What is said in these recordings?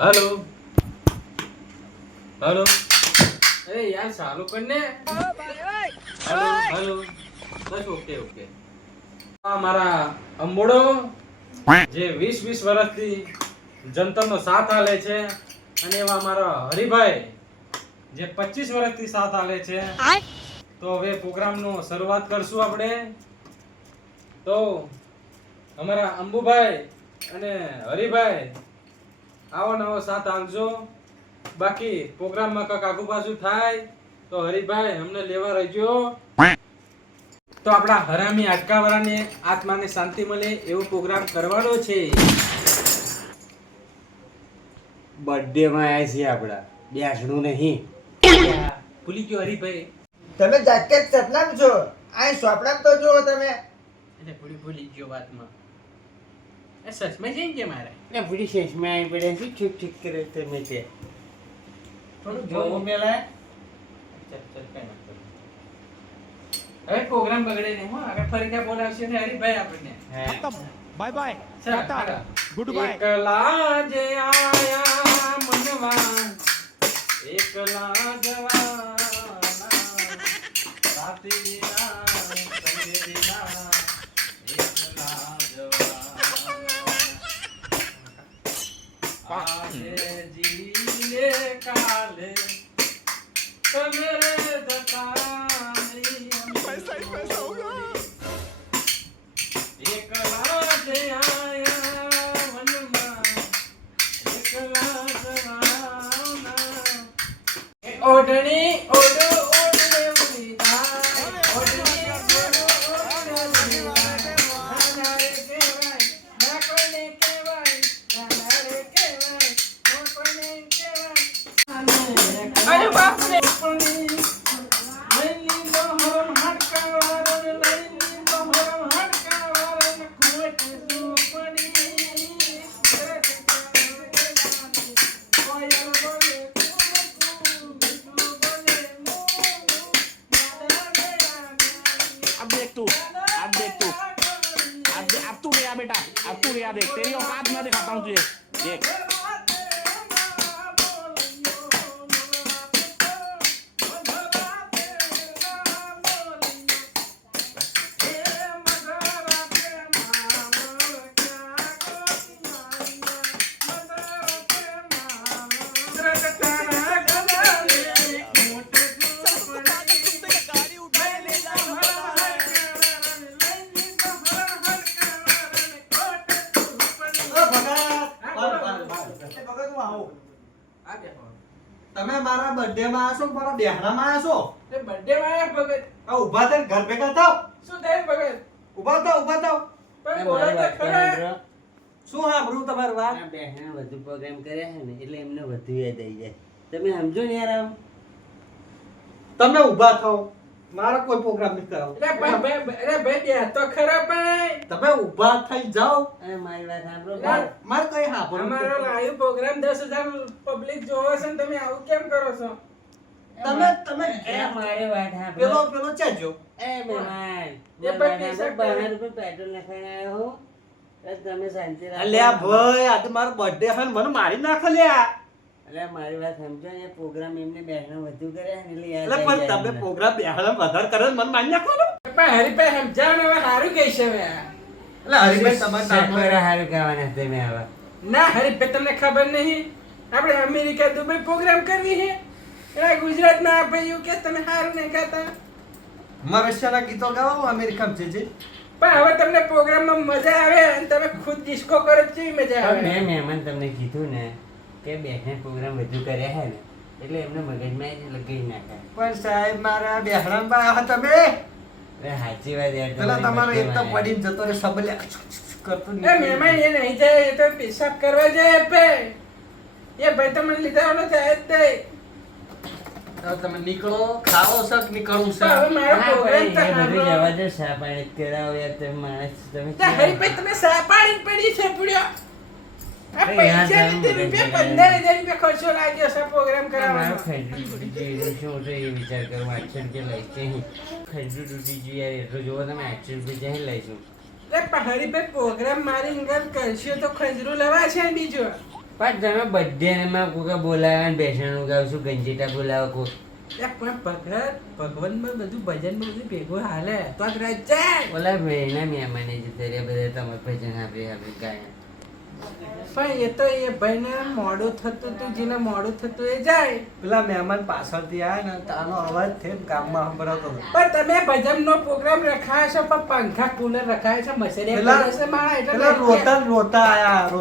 Hello hello अरे यार चालू करने हेलो हेलो बस ओके ओके મારા અંબોડો જે 20 વર્ષથી જનતાનો સાથ આલે છે અને એવા મારા હરિભાઈ જે 25 વર્ષથી સાથ આલે છે તો હવે પ્રોગ્રામનો શરૂઆત કરશું આપણે તો અમારા અંબુભાઈ અને હરિભાઈ આવો નવો સાથ આલજો બાકી પ્રોગ્રામમાં કાક આગુ પાછું થાય તો હરિભાઈ અમને લેવા રહેજો તો આપણા હરામી આટકાવાળાને આત્માને શાંતિ મળે એવો પ્રોગ્રામ કરવાનો છે બર્થડે માં આવ્યા છીએ આપડા બેસણું નહીં ભૂલી ગયો હરિભાઈ તમે જાકે સપનામ છો આ સોપડામ તો જો તમે એટલે ભૂલી ગયો વાતમાં એ સચમાં જઈને કે મારે ને પૂરી શેષમાં આવી પડ્યા છે ઠીક ઠીક કરે તમે તે થોડું જોવું પેલા ચલ ચલ કઈ ના કરું હવે પ્રોગ્રામ બગડે નહીં હો આગળ ફરી ક્યાં બોલાવશે ને હરિભાઈ આપણને बाय बाय ચાલ टाटा આગળ. गुड बाय એકલા જે આયા મનવા એકલા જવાના સાથી વિના સંગે વિના એકલા જવાના આજે જીલે કાલે તમે જતા નહીં पैसा ही पैसा होगा એકલા જે આયા મનમાં એકલા જવાના ઓઢણી ઓઢો ઓઢે ઉડી જાય ઓઢણી ઓઢો ઓઢે ઉડી જાય નાના રે કહેવાય ના કોઈને કહેવાય નાના રે કહેવાય ના કોઈને કહેવાય અરે બાપ રે લઈ લીધો હરમ હડકાવાળો ને લઈ લીધો હરમ હડકાવાળો ને ખોટ अब देख तू अब देख तू अब तू गया बेटा अब तू गया देख तेरी औकात मैं दिखाता हूँ तुझे देख તમે મારા બર્થડે માં આશો મારા બેહણા માં આશો બર્થડે માં ભગત આ ઊભા થઈને ઘર ભેગા થાવ શું થાય ભગત ઊભા થાવ પણ બોલો તો ખરા શું સાંભળું તમારી વાત બેસણ વધુ પ્રોગ્રામ કર્યા છે ને એટલે એમને વધુ યાદ આવી જાય તમે સમજો ને યાર આમ તમે ઊભા થાવ મારા કોઈ પ્રોગ્રામ નહીં કરાવો અરે ભાઈ બે તો ખરા ભાઈ તમે ઊભા થઈ જાઓ અને મારી વાત સાંભળો મારે કઈ સાંભળવું અમારો લાઈવ પ્રોગ્રામ 10,000 પબ્લિક જોવે છે ને તમે આવું કેમ કરો છો તમે એ મારી વાત પેલો સાંભળો પેલો ચાજો એ મહેમાન એ પણ પૈસા 12 રૂપિયા પેટ્રોલ નાખીને આવ્યો હો તો તમે શાંતિ રાખો અલ્યા ભાઈ આજે મારો બર્થડે છે ને મને મારી નાખો લ્યા એટલે મારી વાત સમજો ને પ્રોગ્રામ એમને બેસણ વધુ કર્યા ને એટલે યાદ એટલે આવી પણ જાય તમે એમને. પ્રોગ્રામ બેહાડે વધારે કરે ને મને મારી નાખો ને પણ હરીભાઈ સમજાવ ને હવે સારું કહી છે હવે એટલે હરીભાઈ તમારે શેકવાળા હારું ગાવાના તમે આવા ના હરીભાઈ તમને ખબર નહીં આપણે અમેરિકા દુબઈ પ્રોગ્રામ કરવી છે એના ગુજરાતમાં આપણે એવું કે તમે સારું નહીં ખાતા મારા રશિયાના ગીતો ગાવો અમેરિકામાં છે પણ હવે તમને પ્રોગ્રામમાં મજા આવે અને તમે ખુદ ડિસ્કો કરો તો કેવી મજા પણ આવે મેં મહેમાન તમને કીધું ને કે બેસણ પ્રોગ્રામ વધુ કર્યા છે ને એટલે એમને મગજમાં જ લગાઈ નાખ્યા પણ સાહેબ મારા બેહરામમાં આવ્યા તમે એટલે સાચી વાત યાર પેલા તમારો એક તો તમારી પડીને જતો રે સબલે કરતો એ મહેમાન એ નહીં જાય એ તો પેશાબ કરવા જાય ભાઈ એ ભાઈ તમને લીધા વગર જાય જ નહીં તમે નીકળો ખાઓ સક નીકળું પણ હવે મારો પ્રોગ્રામ તો બધું સાંભળો. જવા દો શા પાણી જ કરાવો યાર તમે માણસ તમે તે હરીભાઈ તમે સાપાડી પડી છે પૂડ્યો આ અરે પૈસા યાર, લીધે જામ રૂપિયા 15,000 રૂપિયા ખર્ચો લાગ્યો છે પ્રોગ્રામ મારો કરાવવાનો ખજૂર તૂટી ગયું શું તો એ વિચાર કરો 800 રૂપિયા લઈશ નહીં ખજૂર તૂટી ગયું યાર એટલું જોવો તમે 800 રૂપિયા જઈને લઈશું એટલે પહાડી પર પ્રોગ્રામ મારી અંગર કરશો તો ખજરું લેવા છે બીજો પણ તમે બધે માં કોકે બોલાવે ને બેસણું ગાવશું ગંજીટા બોલાવો કોક પણ ભગવાનમાં બધું ભજનમાં બધું ભેગું હાલે તો જ રાત જાય. ઓલા ભાઈના મહેમાને જતા રહ્યા બધા તમારે ભજન આપણે ગાયા પણ એ તો એ ભાઈને મોડું થતું હતું જેને મોડું થતું એ જાય. પેલા મહેમાન પાછળથી આયા ને તાનો અવાજ થયો ને ગામમાં સંભળાતો હતો. પણ તમે ભજનનો પ્રોગ્રામ રખાયો છો પણ પંખા કુલર રખાયો છે મશેરિયા પેલા કરે છે માણા એટલે પેલા નહીં કે- રોતા આયા કે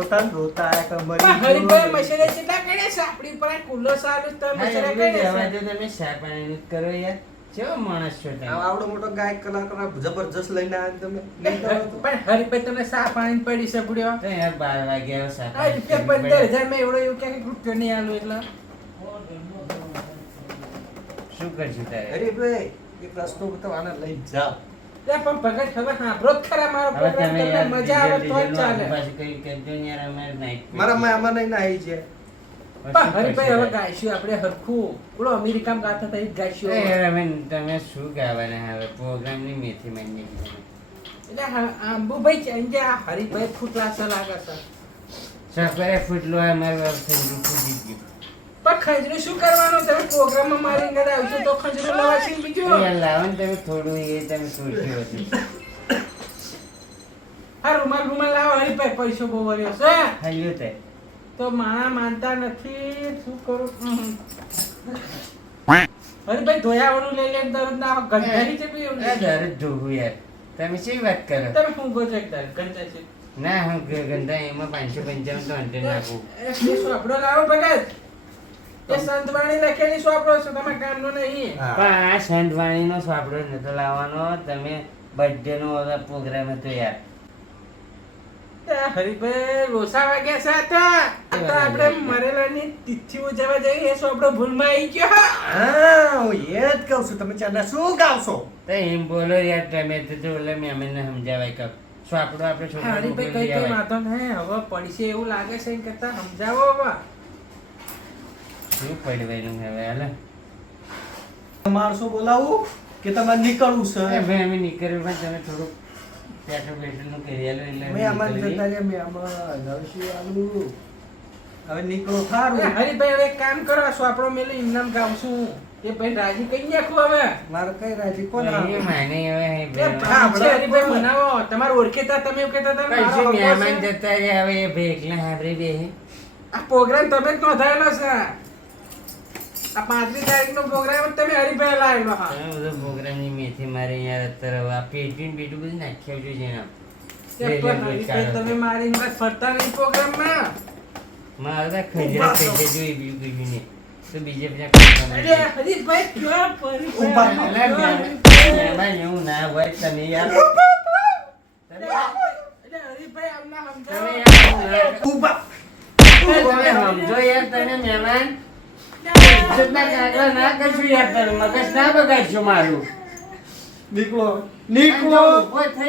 પણ મરી હરિભાઈ મશેરિયા કેટલા કરે છે આપણી ઉપર આ કુલર સારું તો મશેરિયા કરે જવા છે. દો તમે શા પાણીનું જ કરો યાર કેવો માણસ છો તમે આવડો મોટો ગાયક કલાકાર જબરજસ્ત લઈને આવ્યા તમે નહીં કરો તો. પણ હરિભાઈ તમને સા પાણી પડી છે બુડ્યો. તો યાર 12 વાગ્યા શા આ રૂપિયા 15,000 માં એવડો એવું ક્યાંક રૂપિયો નહીં આલું એટલે શું કરશું તારે અરે ભાઈ એક રસ્તો બતાવો આને લઈને જાઓ. લે પણ ભગત હવે સાંભળો જ ખરા મારો હવે program, તમે યાર તમને મજા આવે તો જ ડીઝલ ચાલે. પાછું કઈ કહેજો ને યાર અમારે નાઈટ મારા મહેમાન નહીં આવી છે. પણ હરિભાઈ હવે ગાઈશું આપણે હરખું પેલો અમેરિકામાં ગાતા હતા એ જ ગાઈશું હવે. યાર અમે તમે શું ગાવાના હવે પ્રોગ્રામની મેથી માંગી એટલે આંબુભાઈ ચંજે આ હરિભાઈ ફૂટલા છે લાગે છે. સફરે ફૂટલો અમારે વખતે ફૂટી ગયું પણ ખંજરી શું કરવાનું તમે પ્રોગ્રામમાં મારી અંદર આવશો તો ખંજરી લવા છે બીજું યાર લાવો ને તમે થોડું એ તમે તોડ્યું હતું હા રૂમાલ લાવો હરિભાઈ પૈસો બહુ વર્યો છે હાલ્યો તે તો માણા માનતા નથી શું કરું હરિભાઈ ધોયાવાળું લઈ લે દરરોજ ના ગંધારી છે બી એવું આ નહીં. દરરોજ જોવું યાર તમે શી વાત કરો તમે શું કહો છો એકદમ ગંધા છે ના હું ગંધા એમાં 555 તો અંતે નાખું એ સોપડો લાવો ભગત એ સંતવાણી લખેલી સોપડો છે તમે કામનો નહીં હા. પણ આ સંતવાણીનો સ્વાપડો નતો લાવવાનો તમે બર્થડે નો પ્રોગ્રામ હતો યાર હરિભાઈ રોસા વાગ્યા છે હતા તો આપણે મરેલાની તિથિ ઉજવવા જઈએ એ સોપડો ભૂલમાં આવી ગયો હા હું એ જ કહું છું તમે ચાના શું ગાવશો? તો એમ બોલો યાર તમે તો ઓલે મહેમાનને સમજાવાય કે સ્વાપડો આપણે છોકરા હરિભાઈ કઈ કઈ વાતો નહીં હવે પડશે એવું લાગે છે એમ કરતા સમજાવો હવે શું પડવાનું હવે હાલે માણસો બોલાવું કે તમારે નીકળવું છે? ભાઈ અમે નીકળ્યું પણ તમે થોડુંક પેટ્રોલ બેટ્રોલનું કરી આલો એટલે અમે મેં આમાં નીકળી. જતા રહ્યા, મેં આમાં નવશી આલું. હવે નીકળો સારું. હરિભાઈ હવે એક કામ કરો આ સોપડો મેલી ઇનામ ગાવશું એ ભાઈ રાજી કઈ નાખું હવે મારે કઈ રાજી કોણ નહીં, આવે? માને હવે હે એ ભાઈ. ભાગ છે હરિભાઈ બનાવો તમારે ઓળખેતા તમે એવું કહેતા હતા ને કઈશું મારો હક્કો મહેમાન છે. જતા રહ્યા હવે એ ભાઈ એકલા હાબરે બેહે. આ પ્રોગ્રામ તમે જ નોંધાયેલો છે આ 35 તારીખનો પ્રોગ્રામ જ તમે હરિભાઈ લાવેલો હા તમે બધો પ્રોગ્રામની મેથી મારે યાર અત્યારે હવે આ પેટીને બેટું બધું નાખી આવજો જેના. તે પણ હરિભાઈ તમે મારી વાત ફરતા નહીં પ્રોગ્રામમાં મારે તો ખંજરા પૈસા જોઈએ બીજું કશું નહીં. તો બીજે બધા પૈસા અરે મળે. હરિભાઈ ક્યાં પરી ઊભા અલા, મહેમાન એવું ના હોય તમે યાર. તમે હરિભાઈ આમના તમે સમજાવો યાર ઊભા. તમે સમજો યાર તમે મહેમાન ઇજ્જતના કાગડા ના કરશું યાર તમે મગજ ના બગાડશો મારું નીકળો નીકળો ઉભો થઈ